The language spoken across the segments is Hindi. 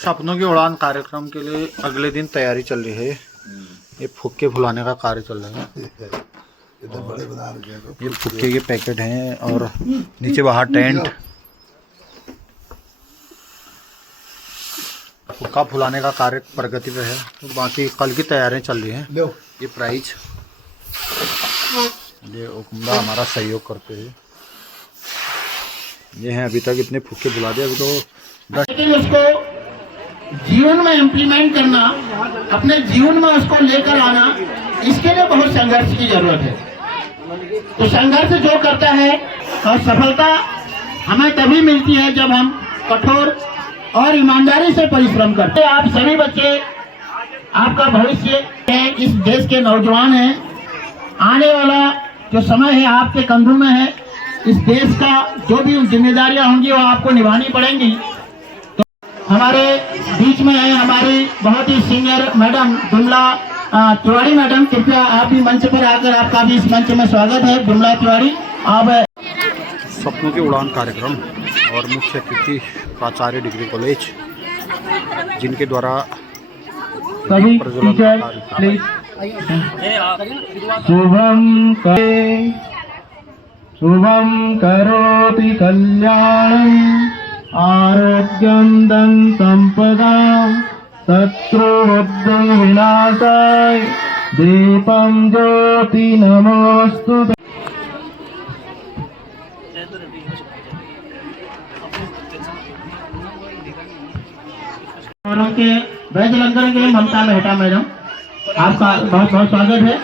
सपनों की उड़ान कार्यक्रम के लिए अगले दिन तैयारी चल रही है। ये फुक्के फुलाने का कार्य चल रहा है। ये फुक्के के पैकेट हैं और नीचे बाहर टेंट। फुक्का फुलाने का कार्य प्रगति पे है। तो बाकी कल की तैयारियां चल रही हैं। ये प्राइज, ये उकमदा हमारा सहयोग करते हैं। ये हैं अभी तक इतने फुक्के फुला दिए। अभी तो लेकिन उसको जीवन में इम्प्लीमेंट करना, अपने जीवन में उसको लेकर आना, इसके लिए बहुत संघर्ष की जरूरत है। तो संघर्ष जो करता है और सफलता हमें तभी मिलती है जब हम कठोर और ईमानदारी से परिश्रम करते हैं। आप सभी बच्चे, आपका भविष्य है, इस देश के नौजवान हैं। आने वाला जो समय है आपके कंधों में है। इस देश का जो भी जिम्मेदारियां होंगी वो आपको निभानी पड़ेंगी। तो हमारे बीच में है हमारी बहुत ही senior madam Bimla Tiwari madam, कृपया आप भी मंच पर आकर, आपका भी इस मंच में स्वागत है। बिमला तिवारी, आप सपनों की उड़ान कार्यक्रम और मुख्य अतिथि प्राचार्य डिग्री कॉलेज, जिनके द्वारा सभी टीचर प्लीज। शुभम करोति कल्याणं आरोग्यं धन संपदां शत्रुबुद्धि विनाशाय दीपं ज्योति नमोस्तुते। के वेज लंगर के लिए ममता मेहता मैडम, आपका बहुत बहुत स्वागत है।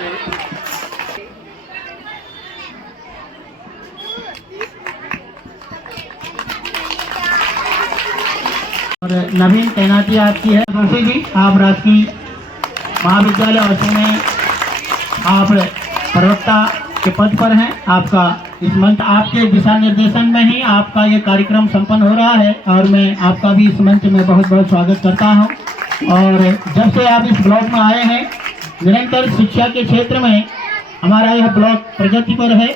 और नवीन तैनाती आपकी है। जोशी जी, आप राजकीय महाविद्यालय औसी में आप प्रवक्ता के पद पर हैं। आपका इस मंच, आपके दिशा निर्देशन में ही आपका ये कार्यक्रम संपन्न हो रहा है और मैं आपका भी इस मंच में बहुत बहुत स्वागत करता हूं। और जब से आप इस ब्लॉक में आए हैं, निरंतर शिक्षा के क्षेत्र में हमारा यह ब्लॉक प्रगति पर है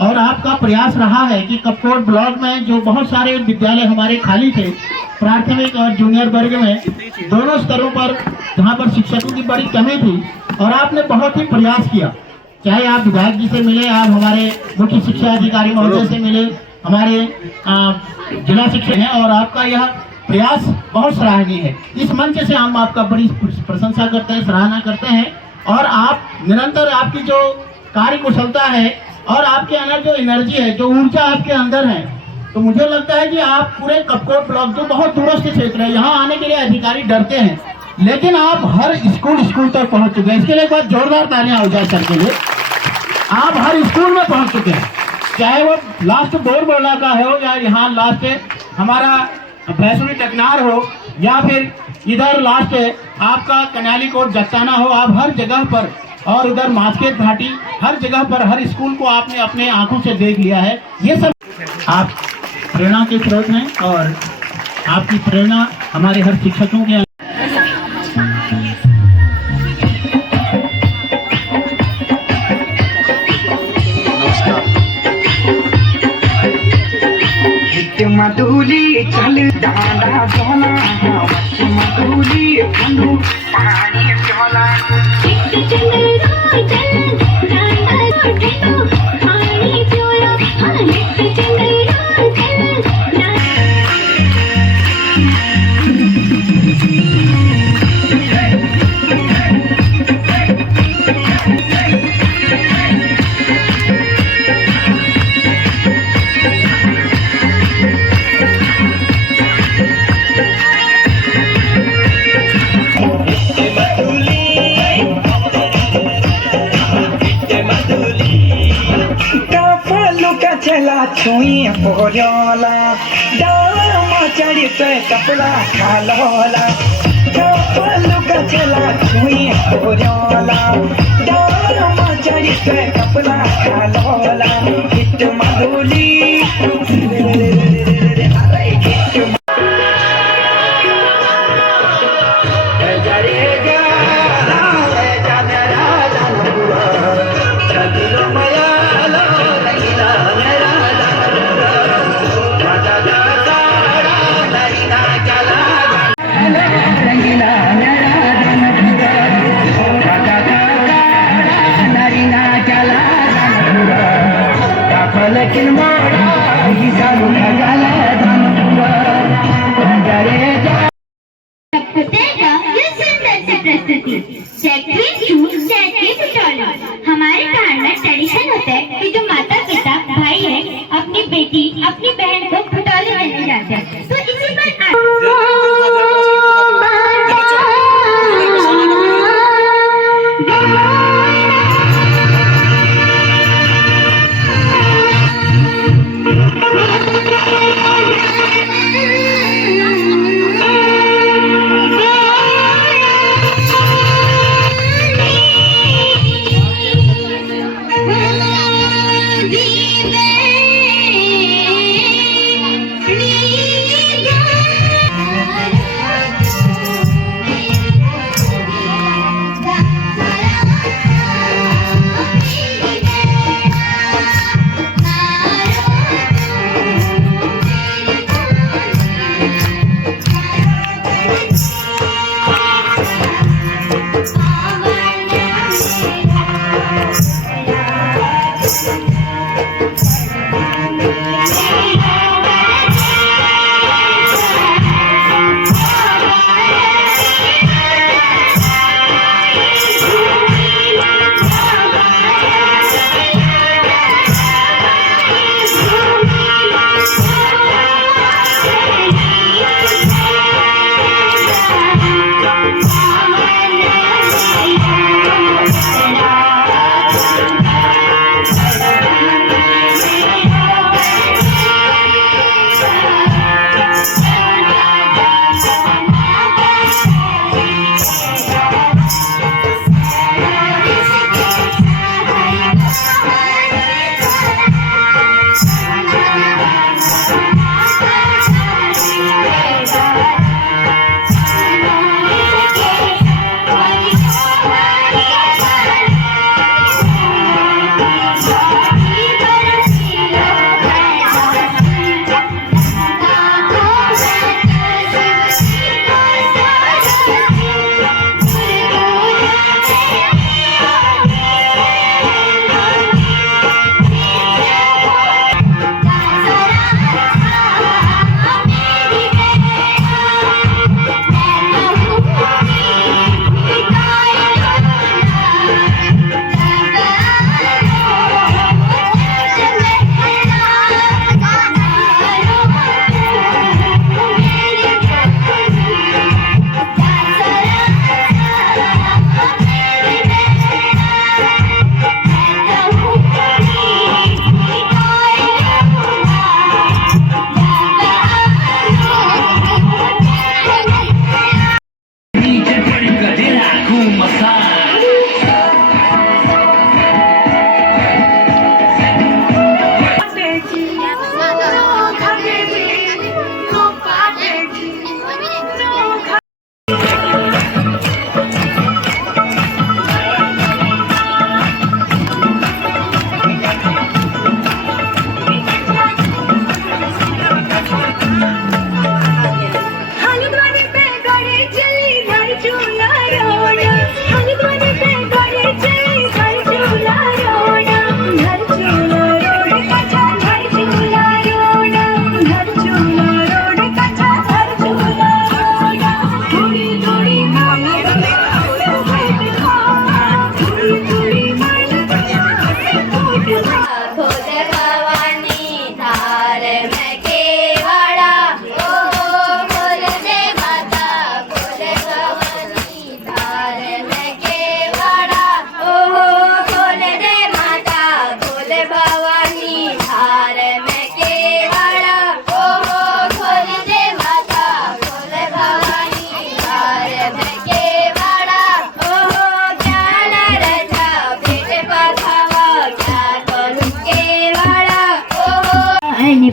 और आपका प्रयास रहा है कि कपकोट ब्लॉक में जो बहुत सारे विद्यालय हमारे खाली थे, प्राथमिक और जूनियर वर्ग में दोनों स्तरों पर, जहाँ पर शिक्षकों की बड़ी कमी थी, और आपने बहुत ही प्रयास किया। चाहे आप विधायक जी से मिले, आप हमारे मुख्य शिक्षा अधिकारी महोदय से मिले, हमारे जिला शिक्षक हैं, और आपका यह प्रयास बहुत सराहनीय है। इस मंच से हम आपका बड़ी प्रशंसा करते हैं, सराहना करते हैं। और आप निरंतर, आपकी जो कार्य कुशलता है और आपके अंदर जो एनर्जी है, जो ऊर्जा आपके अंदर है, तो मुझे लगता है कि आप पूरे कपकोट ब्लॉक, जो बहुत दूरस्थ क्षेत्र है, यहाँ आने के लिए अधिकारी डरते हैं, लेकिन आप हर स्कूल तक पहुँच चुके हैं। इसके लिए एक बार जोरदार तालियां हो जाए सर के लिए। आप हर स्कूल में पहुँच चुके हैं, चाहे वो लास्ट बोरबोला का हो या यहाँ लास्ट हमारा भैंसुरी टकनार हो या फिर इधर लास्ट आपका कनाली कोट जस्ताना हो। आप हर जगह पर, और उधर मास्केट घाटी, हर जगह पर, हर स्कूल को आपने अपने आंखों से देख लिया है। ये सब आप प्रेरणा के स्रोत हैं और आपकी प्रेरणा हमारे हर शिक्षकों के मधुली चल डांडा जोला, मधुली खंडू पानी जोला। छुई पोला डाम चढ़ी तो कपड़ा खालोला, लुका चला छुई पोला डाम चढ़ी तो कपड़ा खालोला। हिट मधुली प्रस्तुति जैकविन शूट जैकवी पिटोला। हमारे घर में ट्रेडिशन होता है कि जो माता पिता भाई है अपनी बेटी अपनी बहन को पिटोले देने जाते हैं। तो इसी पर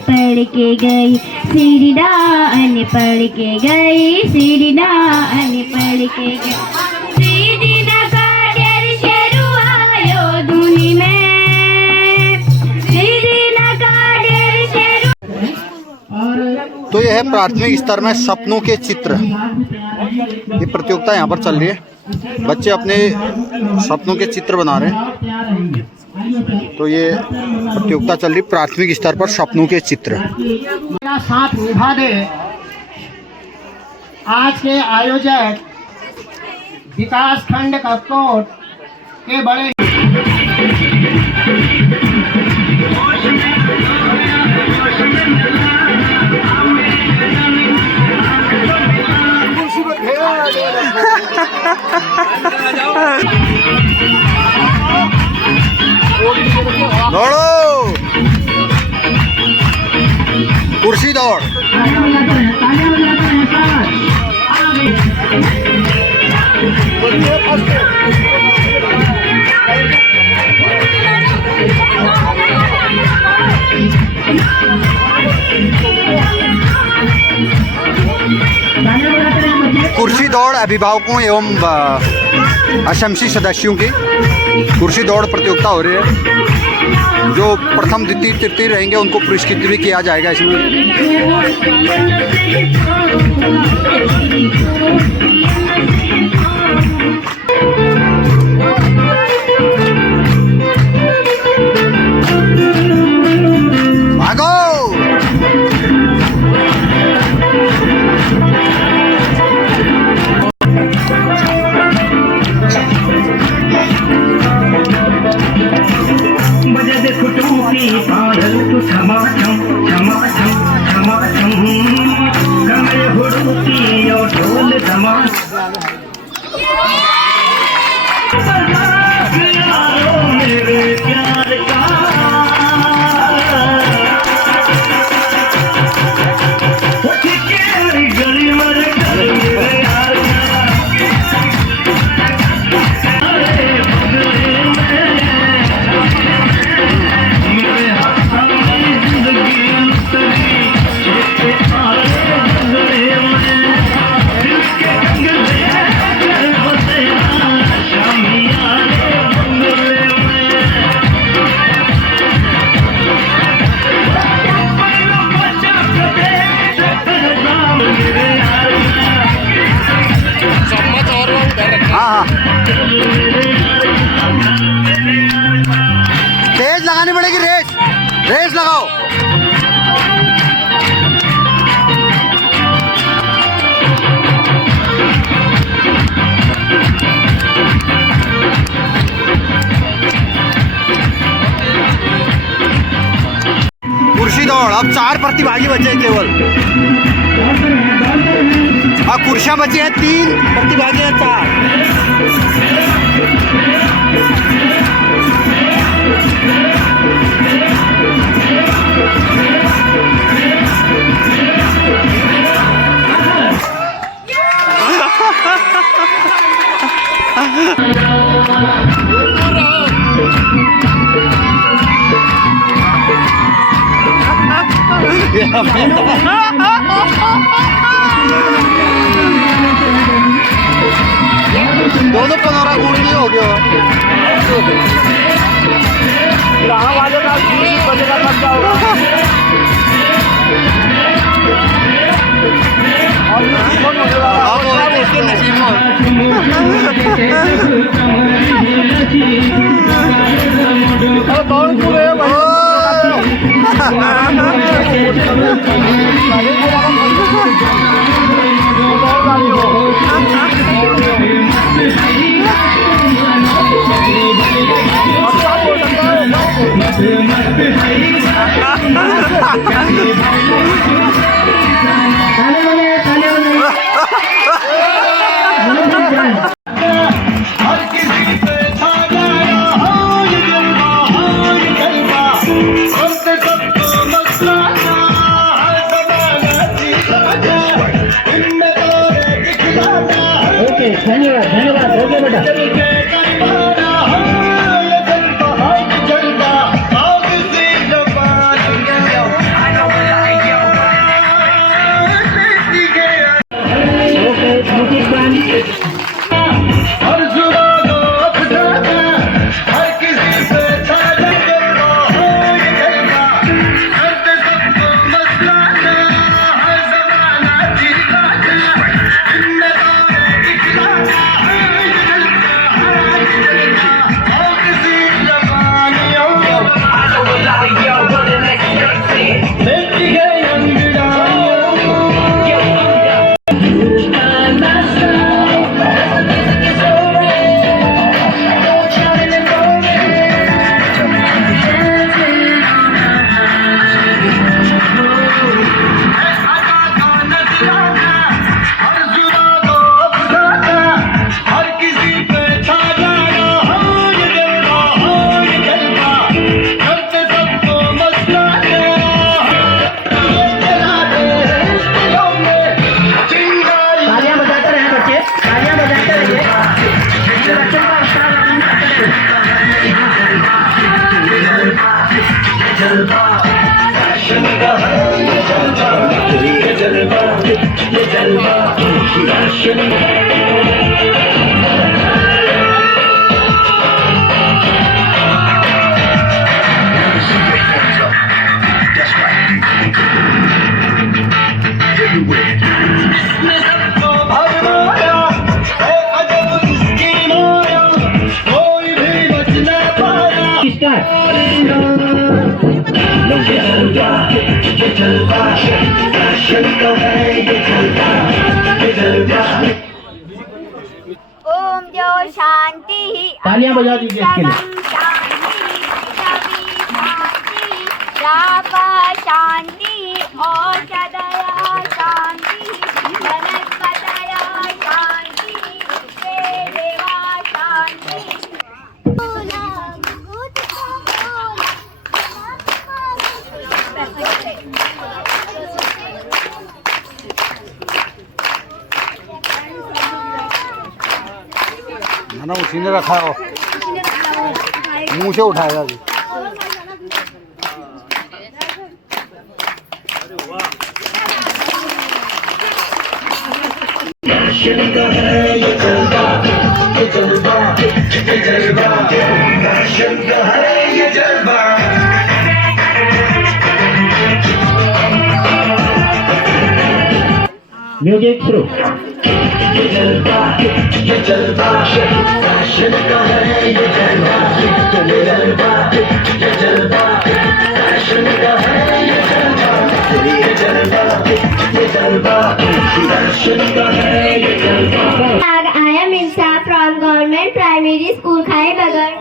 पढ़ के गई सीढ़ी डान पढ़ के गई सीढ़ी डान पढ़ के गई सीढ़ी ना काटेर शेरू आयो दुनी में सीढ़ी ना काटेर शेरू। तो यह है प्राथमिक स्तर में सपनों के चित्र। ये प्रतियोगिता यहाँ पर चल रही है, बच्चे अपने सपनों के चित्र बना रहे हैं। तो ये प्रतियोगिता चल रही प्राथमिक स्तर पर सपनों के चित्र। मेरा साथ निभा दे। आज के आयोजक विकास खंड कपकोट के बड़े दौड़ो कुर्सी दौड़। कुर्सी दौड़ अभिभावकों एवं अशंसी सदस्यों की कुर्सी दौड़ प्रतियोगिता हो रही है। जो प्रथम द्वितीय तृतीय रहेंगे उनको पुरस्कृत भी किया जाएगा इसमें। रेस लगानी पड़ेगी, रेस लगाओ। कुर्सी दौड़ अब 4 प्रतिभागी बचे केवल। अब कुर्सियां बची हैं 3, प्रतिभागी हैं 4। दोनों पनौरा गुड़ी हो गया। धन्यवाद हो गया बेटा। ओम जो शांति तालियां बजा दीजिए इसके लिए। शांति औषधया शांति वनस्पतया शांति देवा शांति। ना उसी ने रखा हो, मुंह से उठाया अभी। म्यूजिक शुरू। I am Insa from Government Primary School, Khaibagar.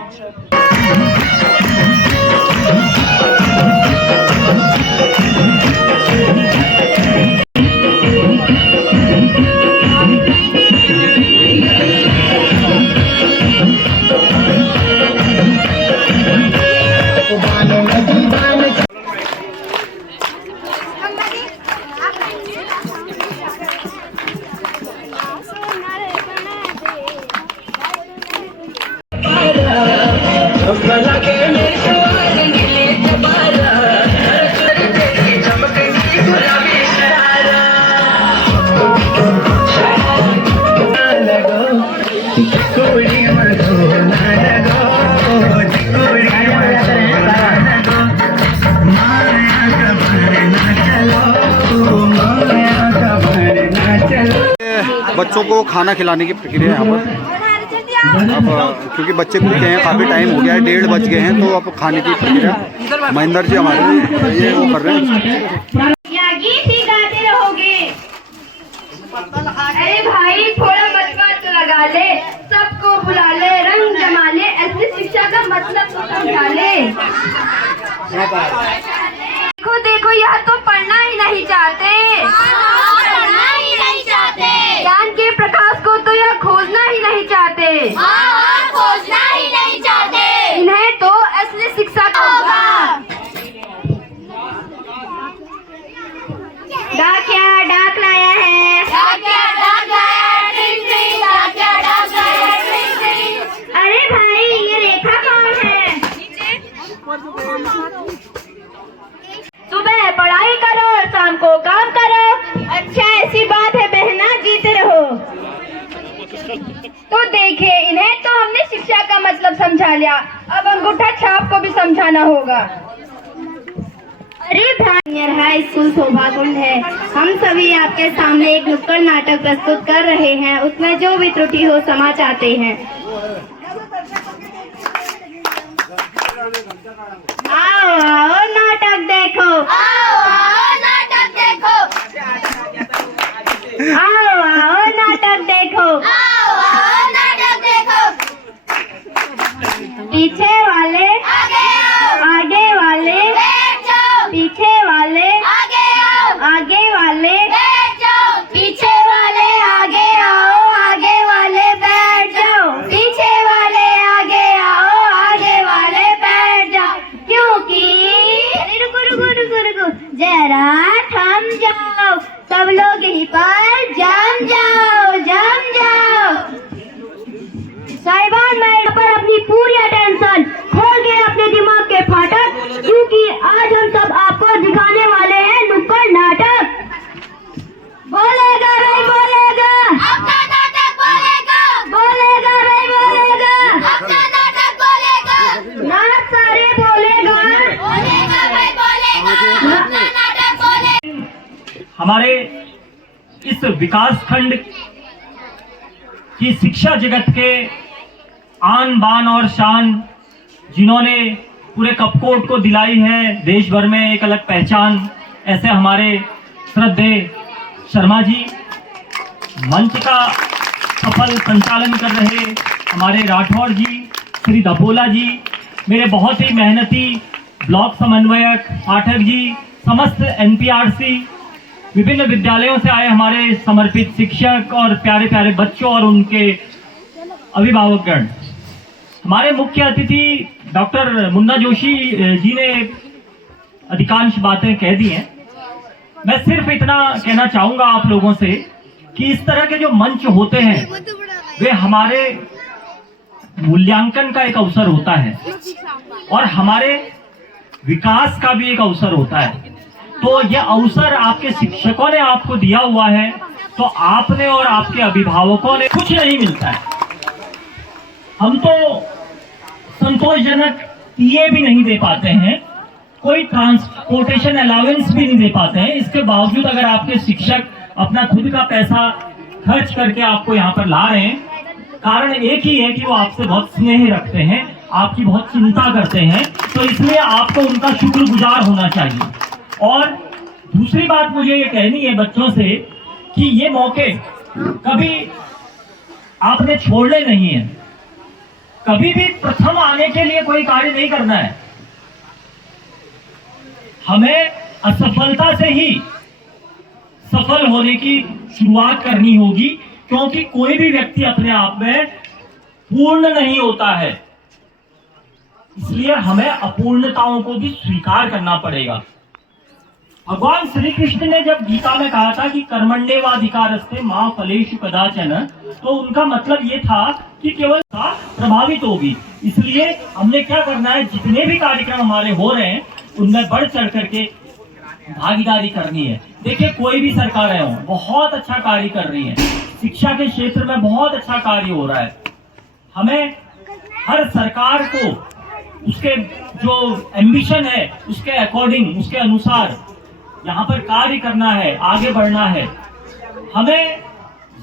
बच्चों को खाना खिलाने की प्रक्रिया यहाँ पर। अब क्योंकि बच्चे भूखे हैं, काफ़ी टाइम हो गया है, 1:30 बज गए हैं, तो अब खाने की प्रक्रिया महेंद्र जी हमारे ये वो कर रहे हैं। गीत ही गाते रहोगे? अरे भाई थोड़ा मत लगा ले, सबको बुला ले, रंग जमा ले, ऐसी शिक्षा का मतलब तो समझा ले। देखो देखो यह तो पढ़ना ही नहीं चाहते, पढ़ना ही नहीं चाहते, ज्ञान के प्रकाश को तो यह खोजना ही नहीं चाहते, खोजना ही नहीं चाहते। इन्हें तो असली शिक्षा का होगा। डाक लाया है, डाक लाया है, डाक लाया है। अरे भाई ये रेखा कौन है? सुबह पढ़ाई करो और शाम को काम करो। अच्छा ऐसी बात है बहना, जीते रहो। तो देखे इन्हें तो हमने शिक्षा का मतलब समझा लिया, अब अंगूठा छाप को भी समझाना होगा। अरे भाई हाई स्कूल शोभा कुंड है, हम सभी आपके सामने एक नुक्कड़ नाटक प्रस्तुत कर रहे हैं, उसमें जो भी त्रुटि हो क्षमा चाहते हैं। आओ आओ नाटक देखो, आओ आओ नाटक देखो, आओ आओ नाटक देखो, आओ आओ नाटक देखो। पीछे वाले आगे आओ, आगे वाले बैठ जाओ, पीछे वाले आगे आओ, आगे वाले बैठ जाओ, पीछे वाले आगे आओ, आगे वाले बैठ जाओ, पीछे वाले आगे आओ, आगे वाले बैठ जाओ। क्योंकि रुको रुको रुको रुको, जरा थम जाओ, सब लोग यहीं पर हमारे इस विकास खंड की शिक्षा जगत के आन बान और शान, जिन्होंने पूरे कपकोट को दिलाई है देश भर में एक अलग पहचान, ऐसे हमारे श्रद्धेय शर्मा जी, मंच का सफल संचालन कर रहे हमारे राठौड़ जी, श्री दपोला जी, मेरे बहुत ही मेहनती ब्लॉक समन्वयक पाठक जी, समस्त एनपीआरसी विभिन्न विद्यालयों से आए हमारे समर्पित शिक्षक और प्यारे प्यारे बच्चों और उनके अभिभावकगण, हमारे मुख्य अतिथि डॉक्टर मुन्ना जोशी जी ने अधिकांश बातें कह दी हैं। मैं सिर्फ इतना कहना चाहूंगा आप लोगों से कि इस तरह के जो मंच होते हैं वे हमारे मूल्यांकन का एक अवसर होता है और हमारे विकास का भी एक अवसर होता है। तो यह अवसर आपके शिक्षकों ने आपको दिया हुआ है, तो आपने और आपके अभिभावकों ने कुछ नहीं मिलता है। हम तो संतोषजनक टीए भी नहीं दे पाते हैं, कोई ट्रांसपोर्टेशन अलाउंस भी नहीं दे पाते हैं। इसके बावजूद अगर आपके शिक्षक अपना खुद का पैसा खर्च करके आपको यहाँ पर ला रहे हैं, कारण एक ही है कि वो आपसे बहुत स्नेह रखते हैं, आपकी बहुत चिंता करते हैं, तो इसलिए आपको उनका शुक्रगुजार होना चाहिए। और दूसरी बात मुझे ये कहनी है बच्चों से कि ये मौके कभी आपने छोड़ने नहीं है। कभी भी प्रथम आने के लिए कोई कार्य नहीं करना है, हमें असफलता से ही सफल होने की शुरुआत करनी होगी, क्योंकि कोई भी व्यक्ति अपने आप में पूर्ण नहीं होता है, इसलिए हमें अपूर्णताओं को भी स्वीकार करना पड़ेगा। भगवान श्री कृष्ण ने जब गीता में कहा था कि कर्मण्येवाधिकारस्ते मा फलेषु कदाचन, तो उनका मतलब ये था कि केवल प्रभावित होगी। इसलिए हमने क्या करना है, जितने भी कार्यक्रम हमारे हो रहे हैं उनमें बढ़ चढ़ करके भागीदारी करनी है। देखिए, कोई भी सरकार है बहुत अच्छा कार्य कर रही है, शिक्षा के क्षेत्र में बहुत अच्छा कार्य हो रहा है। हमें हर सरकार को उसके जो एम्बिशन है उसके अकॉर्डिंग, उसके अनुसार यहाँ पर कार्य करना है, आगे बढ़ना है। हमें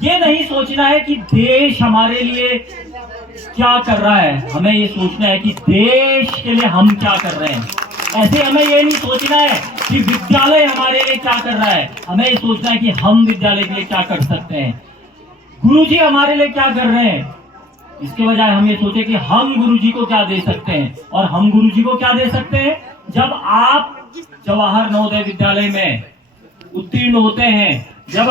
ये नहीं सोचना है कि देश हमारे लिए क्या कर रहा है, हमें ये सोचना है कि देश के लिए हम क्या कर रहे हैं। ऐसे हमें ये नहीं सोचना है कि विद्यालय हमारे लिए क्या कर रहा है, हमें ये सोचना है कि हम विद्यालय के लिए क्या कर सकते हैं, गुरुजी हमारे लिए क्या कर रहे हैं। इसके बजाय हम ये सोचे कि हम गुरुजी को क्या दे सकते हैं, और हम गुरुजी को क्या दे सकते हैं। जब आप जवाहर नवोदय विद्यालय में उत्तीर्ण होते हैं, जब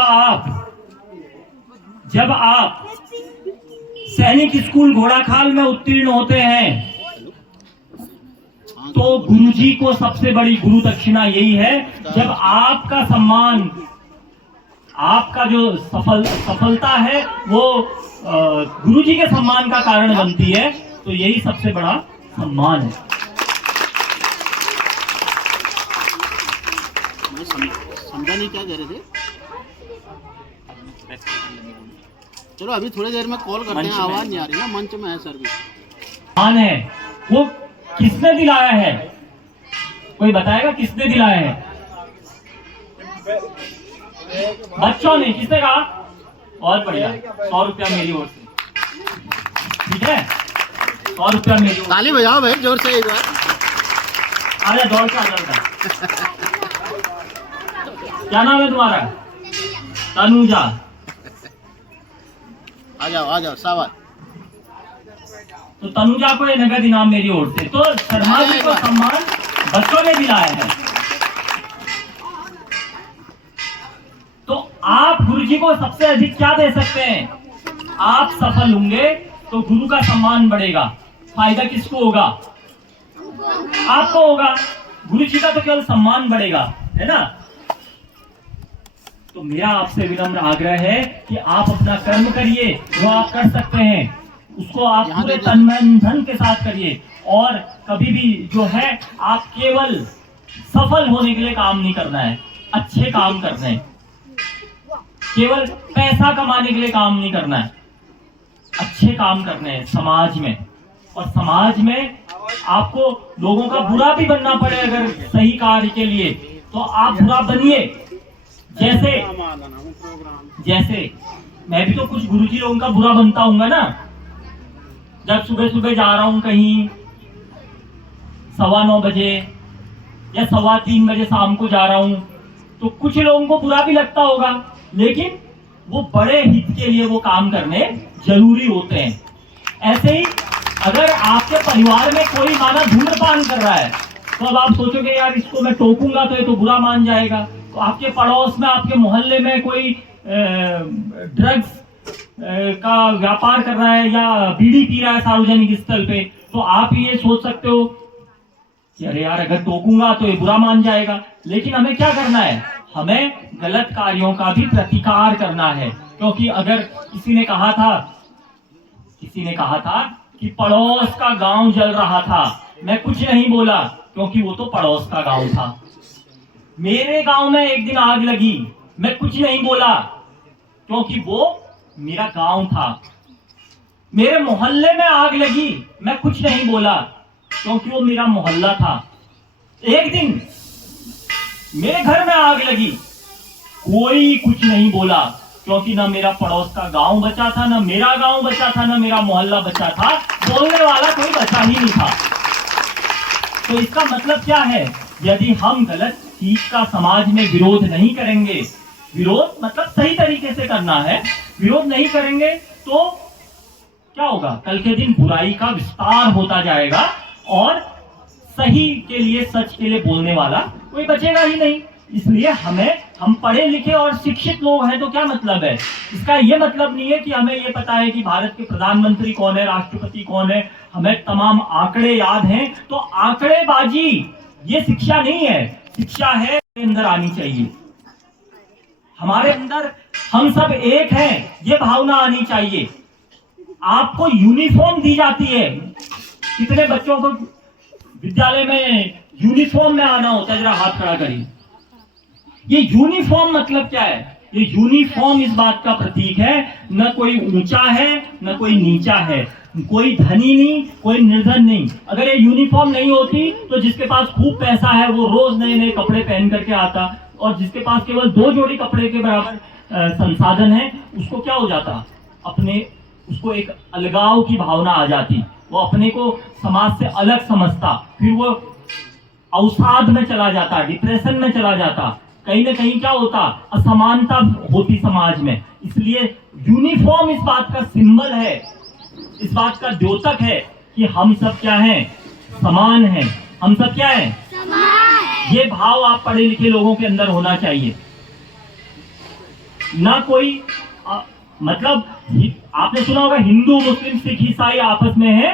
आप सैनिक स्कूल घोड़ाखाल में उत्तीर्ण होते हैं, तो गुरुजी को सबसे बड़ी गुरु दक्षिणा यही है। जब आपका सम्मान, आपका जो सफलता है वो गुरुजी के सम्मान का कारण बनती है, तो यही सबसे बड़ा सम्मान है। समझा नहीं क्या कह रहे थे। चलो अभी थोड़ी देर में कॉल करते हैं, आवाज नहीं आ रही ना, मंच में है सर भी। मान है वो किसने दिलाया है, कोई बताएगा किसने दिलाया है? बच्चों ने। किसने कहा? बहुत बढ़िया, 100 रुपया मेरी ओर से, ठीक है, 100 रुपया मेरी ओर। ताली बजाओ भाई जोर से एक बार। आजा, दौड़ के आजा। क्या नाम है तुम्हारा? तनुजा। आ जाओ शाबाश। तो तनुजा को ये नगद इनाम मेरी ओर से। तो शर्मा जी को सम्मान बच्चों ने दिलाया है। तो आप गुरुजी को सबसे अधिक क्या दे सकते हैं? आप सफल होंगे तो गुरु का सम्मान बढ़ेगा। फायदा किसको होगा? आपको होगा। गुरुजी का तो केवल सम्मान बढ़ेगा, है ना। तो मेरा आपसे विनम्र आग्रह है कि आप अपना कर्म करिए, जो आप कर सकते हैं उसको आप पूरे तन मन धन के साथ करिए। और कभी भी जो है, आप केवल सफल होने के लिए काम नहीं करना है, अच्छे काम करने हैं। केवल पैसा कमाने के लिए काम नहीं करना है, अच्छे काम करने हैं समाज में। और समाज में आपको लोगों का बुरा भी बनना पड़े अगर सही कार्य के लिए, तो आप बुरा बनिए। जैसे मैं भी तो कुछ गुरुजी लोगों का बुरा बनता हूँगा ना। जब सुबह सुबह जा रहा हूँ कहीं 9:15 बजे या 3:15 बजे शाम को जा रहा हूँ, तो कुछ लोगों को बुरा भी लगता होगा, लेकिन वो बड़े हित के लिए वो काम करने जरूरी होते हैं। ऐसे ही अगर आपके परिवार में कोई माना धूम्रपान कर रहा है, तो अब आप सोचोगे यार इसको मैं टोकूंगा तो ये तो बुरा मान जाएगा। तो आपके पड़ोस में, आपके मोहल्ले में कोई ड्रग्स का व्यापार कर रहा है या बीड़ी पी रहा है सार्वजनिक स्थल पे, तो आप ये सोच सकते हो कि अरे यार अगर टोकूंगा तो ये बुरा मान जाएगा। लेकिन हमें क्या करना है, हमें गलत कार्यों का भी प्रतिकार करना है। क्योंकि अगर किसी ने कहा था कि पड़ोस का गांव जल रहा था, मैं कुछ नहीं बोला क्योंकि वो तो पड़ोस का गांव था। मेरे गांव में एक दिन आग लगी, मैं कुछ नहीं बोला क्योंकि वो मेरा गांव था। मेरे मोहल्ले में आग लगी, मैं कुछ नहीं बोला क्योंकि वो मेरा मोहल्ला था। एक दिन मेरे घर में आग लगी, कोई कुछ नहीं बोला क्योंकि ना मेरा पड़ोस का गांव बचा था, ना मेरा गांव बचा था, ना मेरा मोहल्ला बचा था, बोलने वाला कोई बचा ही नहीं था। तो इसका मतलब क्या है, यदि हम गलत चीज का समाज में विरोध नहीं करेंगे, विरोध मतलब सही तरीके से करना है, विरोध नहीं करेंगे तो क्या होगा, कल के दिन बुराई का विस्तार होता जाएगा और सही के लिए, सच के लिए बोलने वाला कोई बचेगा ही नहीं। इसलिए हम पढ़े लिखे और शिक्षित लोग हैं तो क्या मतलब है, इसका ये मतलब नहीं है कि हमें ये पता है कि भारत के प्रधानमंत्री कौन है, राष्ट्रपति कौन है, हमें तमाम आंकड़े याद हैं। तो आंकड़ेबाजी ये शिक्षा नहीं है, शिक्षा है अंदर आनी चाहिए, हमारे अंदर हम सब एक हैं ये भावना आनी चाहिए। आपको यूनिफॉर्म दी जाती है, कितने बच्चों को विद्यालय में यूनिफॉर्म में आना होता है, जरा हाथ खड़ा करिए। ये यूनिफॉर्म मतलब क्या है, ये यूनिफॉर्म इस बात का प्रतीक है, न कोई ऊंचा है न कोई नीचा है, कोई धनी नहीं कोई निर्धन नहीं। अगर ये यूनिफॉर्म नहीं होती तो जिसके पास खूब पैसा है वो रोज नए नए कपड़े पहन करके आता, और जिसके पास केवल 2 जोड़ी कपड़े के बराबर संसाधन है उसको क्या हो जाता, उसको एक अलगाव की भावना आ जाती, वो अपने को समाज से अलग समझता, फिर वो अवसाद में चला जाता, डिप्रेशन में चला जाता, कहीं ना कहीं क्या होता, असमानता होती समाज में। इसलिए यूनिफॉर्म इस बात का सिंबल है, इस बात का द्योतक है कि हम सब क्या हैं, समान हैं। हम सब क्या हैं, समान। ये भाव आप पढ़े लिखे लोगों के अंदर होना चाहिए। ना कोई मतलब आपने सुना होगा हिंदू मुस्लिम सिख ईसाई आपस में है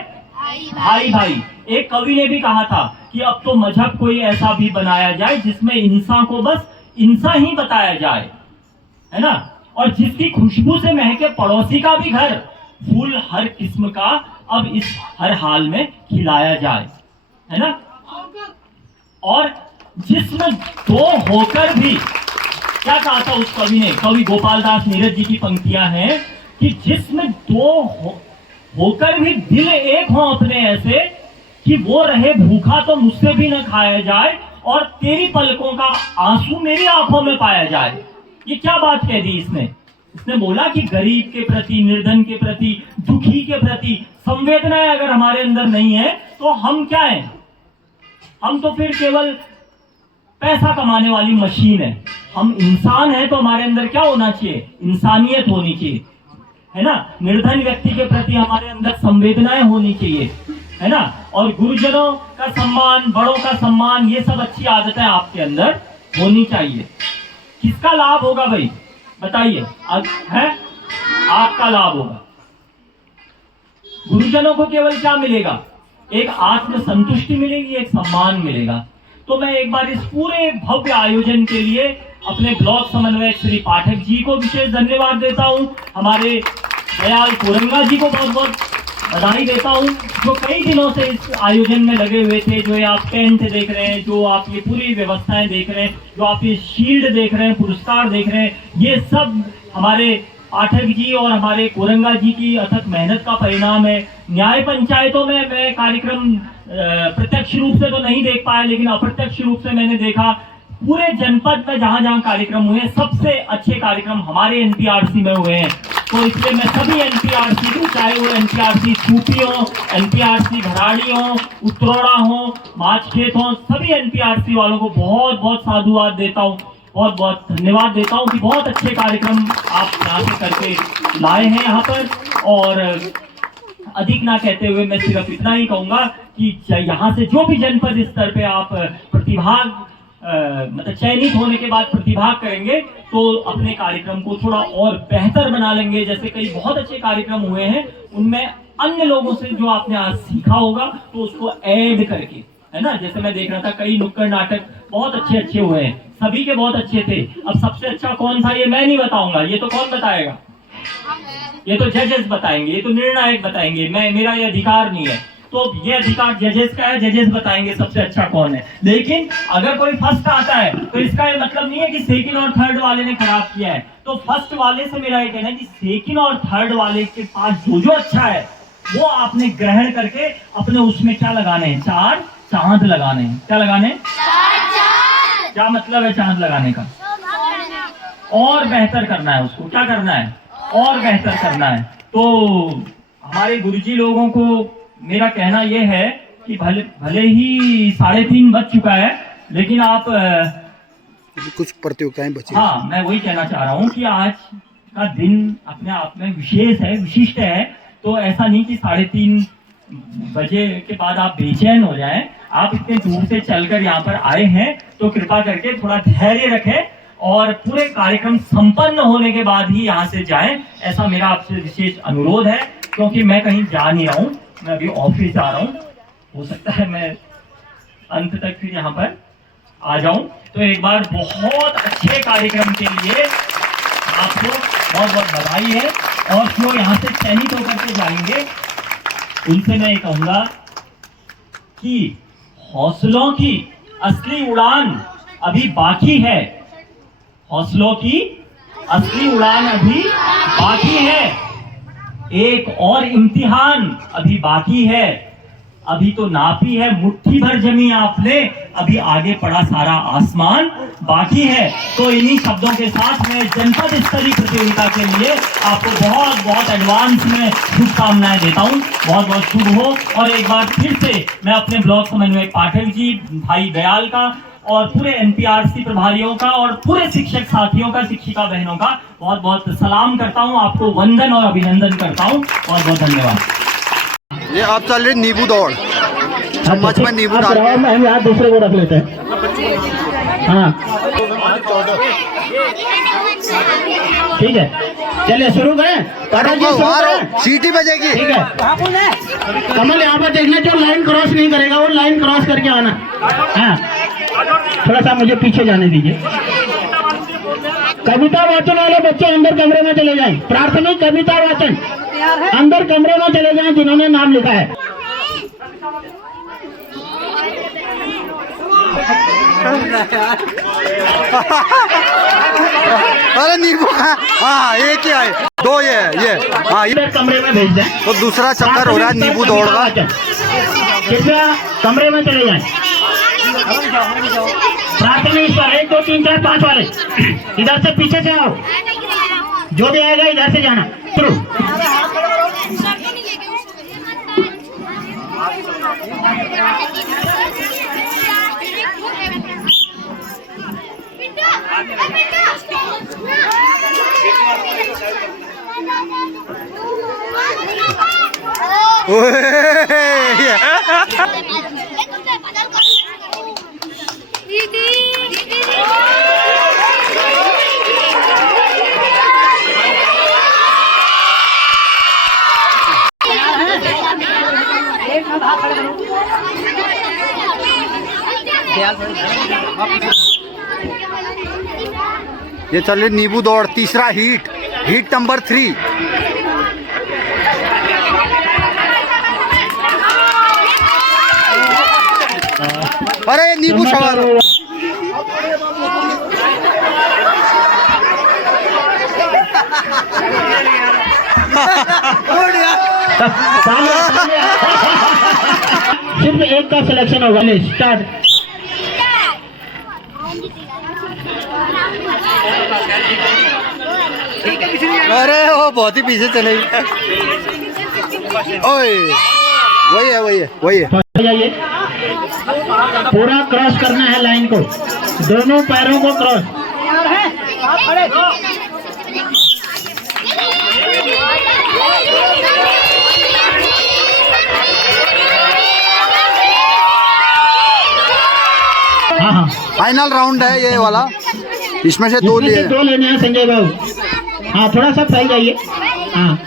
भाई भाई। एक कवि ने भी कहा था कि अब तो मजहब कोई ऐसा भी बनाया जाए जिसमें इंसान को बस इंसान ही बताया जाए, है ना, और जिसकी खुशबू से महके पड़ोसी का भी घर, फूल हर किस्म का अब इस हर हाल में खिलाया जाए, है ना। और जिसमें 2 होकर भी, क्या कहा था उस कवि ने, कवि गोपाल दास नीरज जी की पंक्तियां हैं कि जिसमें 2 होकर भी दिल एक हो अपने ऐसे कि वो रहे भूखा तो मुझसे भी न खाया जाए, और तेरी पलकों का आंसू मेरी आंखों में पाया जाए। ये क्या बात कह दी इसने बोला कि गरीब के प्रति, निर्धन के प्रति, दुखी के प्रति संवेदनाएं अगर हमारे अंदर नहीं है तो हम क्या हैं, हम तो फिर केवल पैसा कमाने वाली मशीन है। हम इंसान हैं तो हमारे अंदर क्या होना चाहिए, इंसानियत होनी चाहिए, है ना। निर्धन व्यक्ति के प्रति हमारे अंदर संवेदनाएं होनी चाहिए, है ना। और गुरुजनों का सम्मान, बड़ों का सम्मान, ये सब अच्छी आदतें आपके अंदर होनी चाहिए। किसका लाभ होगा भाई बताइए, है आपका लाभ होगा। गुरुजनों को केवल क्या मिलेगा, एक आत्म संतुष्टि मिलेगी, एक सम्मान मिलेगा। तो मैं एक बार इस पूरे भव्य आयोजन के लिए अपने ब्लॉक समन्वयक श्री पाठक जी को विशेष धन्यवाद देता हूं, हमारे दयाल कोरंगा जी को बहुत बहुत बधाई देता हूं, जो कई दिनों से इस आयोजन में लगे हुए थे। जो ये आप टेंट देख रहे हैं, जो आप ये पूरी व्यवस्थाएं देख रहे हैं, जो आप ये शील्ड देख रहे हैं, पुरस्कार देख रहे हैं, ये सब हमारे पाठक जी और हमारे कोरंगा जी की अथक मेहनत का परिणाम है। न्याय पंचायतों में मैं कार्यक्रम प्रत्यक्ष रूप से तो नहीं देख पाया, लेकिन अप्रत्यक्ष रूप से मैंने देखा पूरे जनपद में जहां जहां कार्यक्रम हुए सबसे अच्छे कार्यक्रम हमारे एनपीआरसी में हुए हैं। तो इसलिए मैं सभी एनपीआरसी को, चाहे वो एनपीआरसी छूपी हो, एनपीआरसी घराड़ी हो, उत्तरोड़ा हो, माचखेत हो, सभी एनपीआरसी वालों को बहुत बहुत साधुवाद देता हूँ, बहुत बहुत धन्यवाद देता हूँ कि बहुत अच्छे कार्यक्रम आप यहाँ से करके लाए हैं यहाँ पर। और अधिक ना कहते हुए मैं सिर्फ इतना ही कहूँगा कि यहाँ से जो भी जनपद स्तर पे आप प्रतिभाग मतलब चयनित होने के बाद प्रतिभाग करेंगे तो अपने कार्यक्रम को थोड़ा और बेहतर बना लेंगे। जैसे कई बहुत अच्छे कार्यक्रम हुए हैं, उनमें अन्य लोगों से जो आपने आज सीखा होगा तो उसको ऐड करके, है ना। जैसे मैं देख रहा था कई नुक्कड़ नाटक बहुत अच्छे हुए हैं, सभी के बहुत अच्छे थे। अब सबसे अच्छा कौन था ये मैं नहीं बताऊंगा, ये तो कौन बताएगा, ये तो जजेस बताएंगे, ये तो निर्णायक बताएंगे, मेरा ये अधिकार नहीं है। तो ये अधिकार जजेस का है, जजेस बताएंगे सबसे अच्छा कौन है। लेकिन अगर कोई फर्स्ट आता है तो इसका ये मतलब नहीं है कि सेकंड और थर्ड वाले ने खराब किया है। तो फर्स्ट वाले से मेरा ये कहना है कि सेकंड और थर्ड वाले के पास जो अच्छा है वो आपने ग्रहण करके अपने उसमें क्या लगाने हैं, 4 चांद लगाने हैं। क्या लगाने हैं? क्या मतलब है चांद लगाने का? और बेहतर करना है उसको। क्या करना है? और बेहतर करना है। तो हमारे गुरुजी लोगों को मेरा कहना यह है कि भले ही 3:30 बज चुका है, लेकिन आप कुछ प्रतियोगिताएं बची। हाँ, मैं वही कहना चाह रहा हूँ कि आज का दिन अपने आप में विशेष है, विशिष्ट है। तो ऐसा नहीं कि 3:30 बजे के बाद आप बेचैन हो जाएं। आप इतने दूर से चलकर यहाँ पर आए हैं तो कृपा करके थोड़ा धैर्य रखें और पूरे कार्यक्रम संपन्न होने के बाद ही यहाँ से जाएं, ऐसा मेरा आपसे विशेष अनुरोध है। क्योंकि मैं कहीं जा नहीं रहा हूँ, मैं अभी ऑफिस जा रहा हूँ, हो सकता है मैं अंत तक फिर यहाँ पर आ जाऊं। तो एक बार बहुत अच्छे कार्यक्रम के लिए आपको बहुत बहुत बधाई है। और जो यहाँ से चयनित होकर के जाएंगे उनसे मैं कहूँगा कि हौसलों की असली उड़ान अभी बाकी है, हौसलों की असली उड़ान अभी बाकी है, एक और इम्तिहान अभी बाकी है। अभी तो नापी है मुट्ठी भर जमी आपने, अभी आगे पड़ा सारा आसमान बाकी है। तो इन्हीं शब्दों के साथ मैं जनपद स्तरीय प्रतियोगिता के लिए आपको बहुत बहुत एडवांस में शुभकामनाएं देता हूं। बहुत बहुत शुभ हो। और एक बार फिर से मैं अपने ब्लॉक समन्वयक पाठक जी, भाई दयाल का और पूरे एनपीआरसी प्रभारियों का और पूरे शिक्षक साथियों का, शिक्षिका बहनों का बहुत बहुत सलाम करता हूं, आपको वंदन और अभिनंदन करता हूं। बहुत बहुत धन्यवाद। ये आप चल रहे नींबू दौड़, चम्मच में नींबू डाल के हम यहाँ दूसरे को रख लेते हैं। हाँ ठीक है, चलिए शुरू करें। पाठक जी शुरू करें, सीटी बजेगी। ठीक है। कमल यहाँ पर देखना, जो लाइन क्रॉस नहीं करेगा वो लाइन क्रॉस करके आना। हाँ, थोड़ा सा मुझे पीछे जाने दीजिए। कविता वाचन वाले बच्चे अंदर कमरे में चले जाएं। प्राथमिक कविता वाचन अंदर कमरे में चले जाएं जिन्होंने नाम लिखा है। अरे नींबू का, हाँ एक ही है, 2 ये हाँ ये कमरे में भेज दें। तो दूसरा चक्कर हो रहा है नींबू दौड़ का। कृपया कमरे में चले जाएं। प्राथमिक स्तर 1 2 3 4 5 वाले इधर से पीछे से आओ, जो भी आएगा इधर से जाना। शुरू। ये चल रही नींबू दौड़, तीसरा हीट नंबर 3। अरे नींबू सवार सिर्फ एक का सिलेक्शन होगा। स्टार्ट। अरे वो बहुत ही पीछे चले गए। ओए वही है। जाइए, पूरा क्रॉस करना है लाइन को, दोनों पैरों को क्रॉस। हाँ, फाइनल राउंड है ये वाला, इसमें से दो लिए। दो लेने हैं संजय बाबू। हाँ, थोड़ा सा फैल जाइए। हाँ,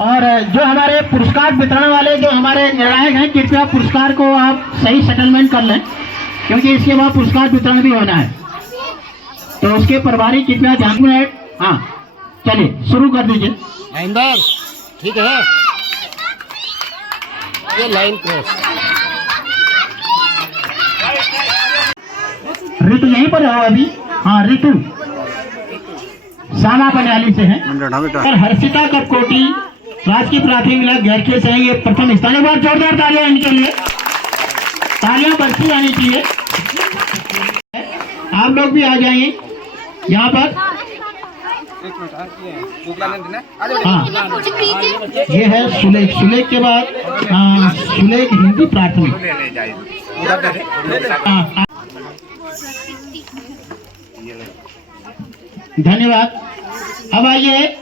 और जो हमारे पुरस्कार वितरण वाले जो हमारे निर्णायक हैं, कृपया पुरस्कार को आप सही सेटलमेंट कर लें, क्योंकि इसके बाद पुरस्कार वितरण भी होना है। तो उसके प्रभारी कृपया ध्यान में। हाँ, चलिए शुरू कर दीजिए। अंदर ठीक है, ये लाइन क्रॉस। ऋतु यहीं पर हो अभी। हाँ, ऋतु सामा बनियाली से है और हर्षिता कपकोटी राजकीय प्राथमिक विद्यालय गैरखे से है। ये प्रथम स्थान। एक बार जोरदार तालियां इनके लिए, तालियां बरसी जानी चाहिए। आप लोग भी आ जाएंगे यहाँ पर। हाँ, ये है सुलेख। सुलेख के बाद सुलेख हिंदी प्राथमिक। धन्यवाद। अब आइए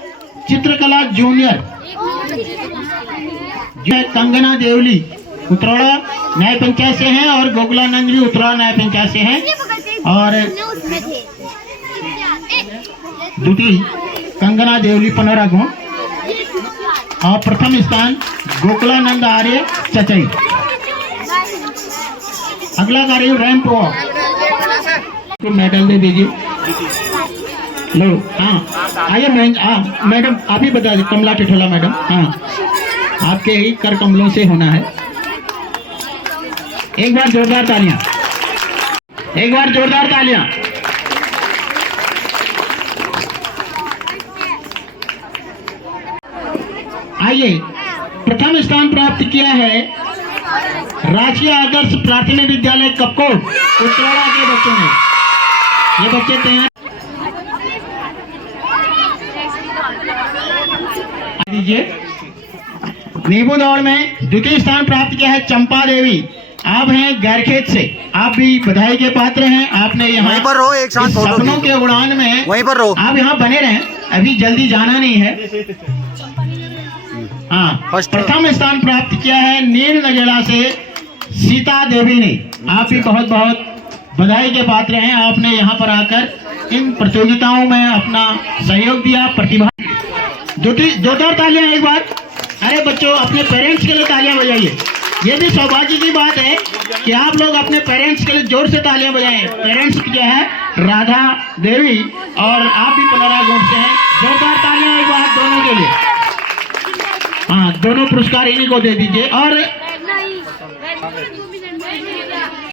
चित्रकला जूनियर, जो कंगना देवली उतरौड़ा न्याय पंचायत से हैं और गोकुलानंद भी उतरौड़ा न्याय पंचायत से हैं। और दूसरी कंगना देवली पनोरा को, और प्रथम स्थान गोकुलानंद आर्य चचई। अगला कार्य रैंप वॉक, मेडल दे दीजिए। लो, हाँ आइए मैडम आप ही बता दीजिए। कमला टिठोला मैडम, हाँ आपके ही कर कमलों से होना है। एक बार जोरदार तालियां, एक बार जोरदार तालियां। आइए, प्रथम स्थान प्राप्त किया है राजकीय आदर्श प्राथमिक विद्यालय कपकोट उत्तराड़ा के बच्चों ने। ये बच्चे तैयार दीजिए। नींबू दौड़ में द्वितीय स्थान प्राप्त किया है चंपा देवी। आप हैं गैरखेत से, आप भी बधाई के पात्र हैं। आपने यहाँ वहीं पर रहो, एक साथ सपनों के उड़ान में वहीं पर रहो, आप यहाँ बने रहें, अभी जल्दी जाना नहीं है। हाँ, प्रथम स्थान प्राप्त किया है नील नगेड़ा से सीता देवी ने। आप भी बहुत बहुत बधाई के पात्र हैं। आपने यहाँ पर आकर इन प्रतियोगिताओं में अपना सहयोग दिया, प्रतिभा। जोरदार तालियां एक बार। अरे बच्चों, अपने पेरेंट्स के लिए तालियां बजाइए। ये भी सौभाग्य की बात है कि आप लोग अपने पेरेंट्स के लिए जोर से तालियां बजाएं। पेरेंट्स जो है राधा देवी और आप भी पनोरा गोट से हैं। जोरदार तालियां एक बार दोनों के लिए। हाँ, दोनों पुरस्कार इन्हीं को दे दीजिए। और